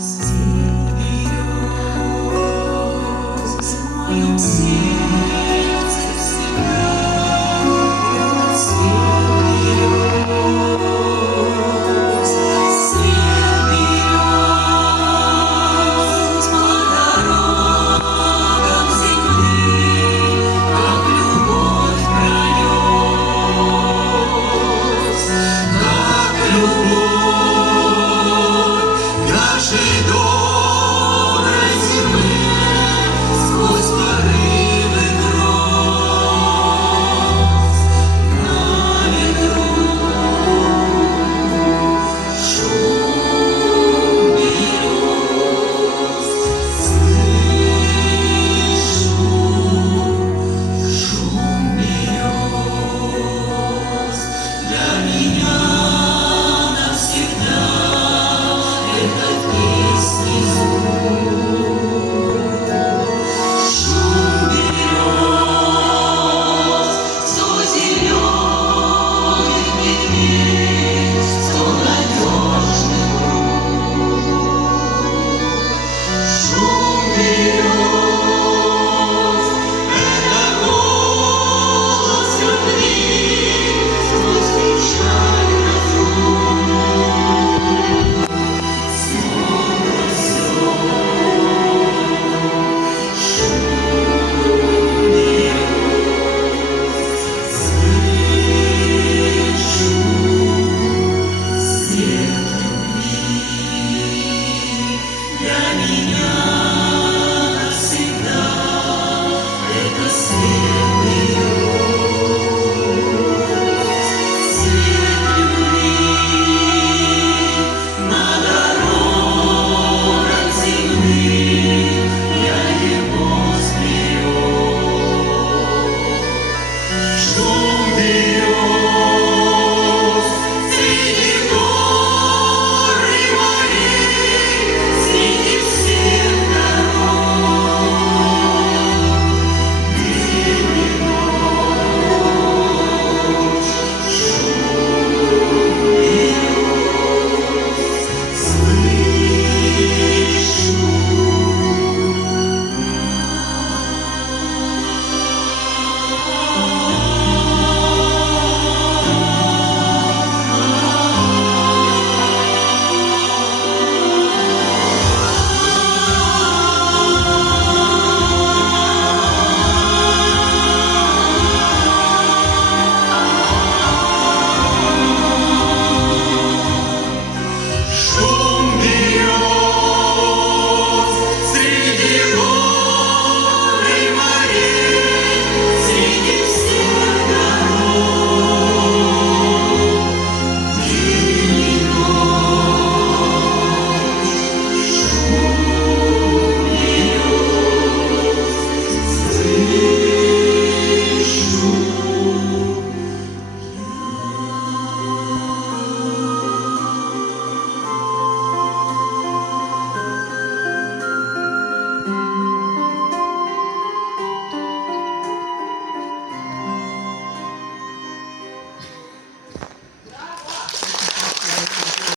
Свет берез в моем сердце всегда бьет свет берез, по дорогам земли, как любовь пронес, как любовь нашей доброй земли сквозь порывы гроз. На ветру шум берез, слышу шум берез. Для меня навсегда это песни звук. Шум берез, сто зеленых ветвей, сто надежных рук. Шум берез — это голос любви сквозь печаль разлук. Снова все. Шум берез, слышу свет любви. Для меня